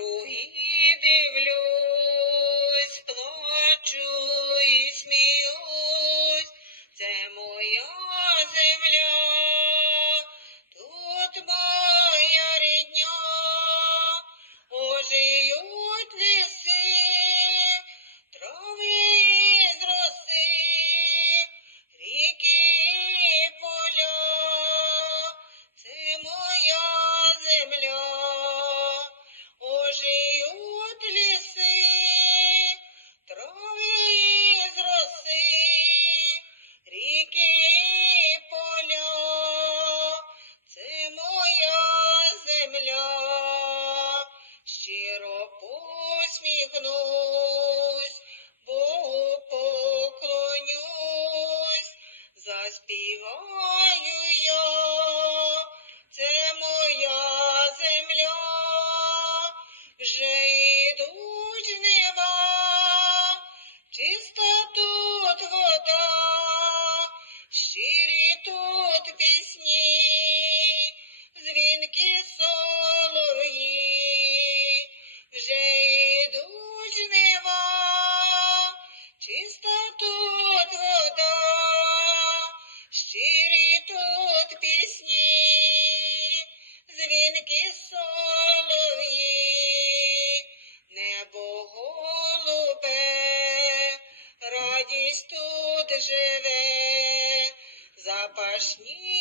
Elohim зігнусь, Богу поклонюсь, заспіваю я, це моя земля, вже йдуть неба, чиста. Христос живе, запашні.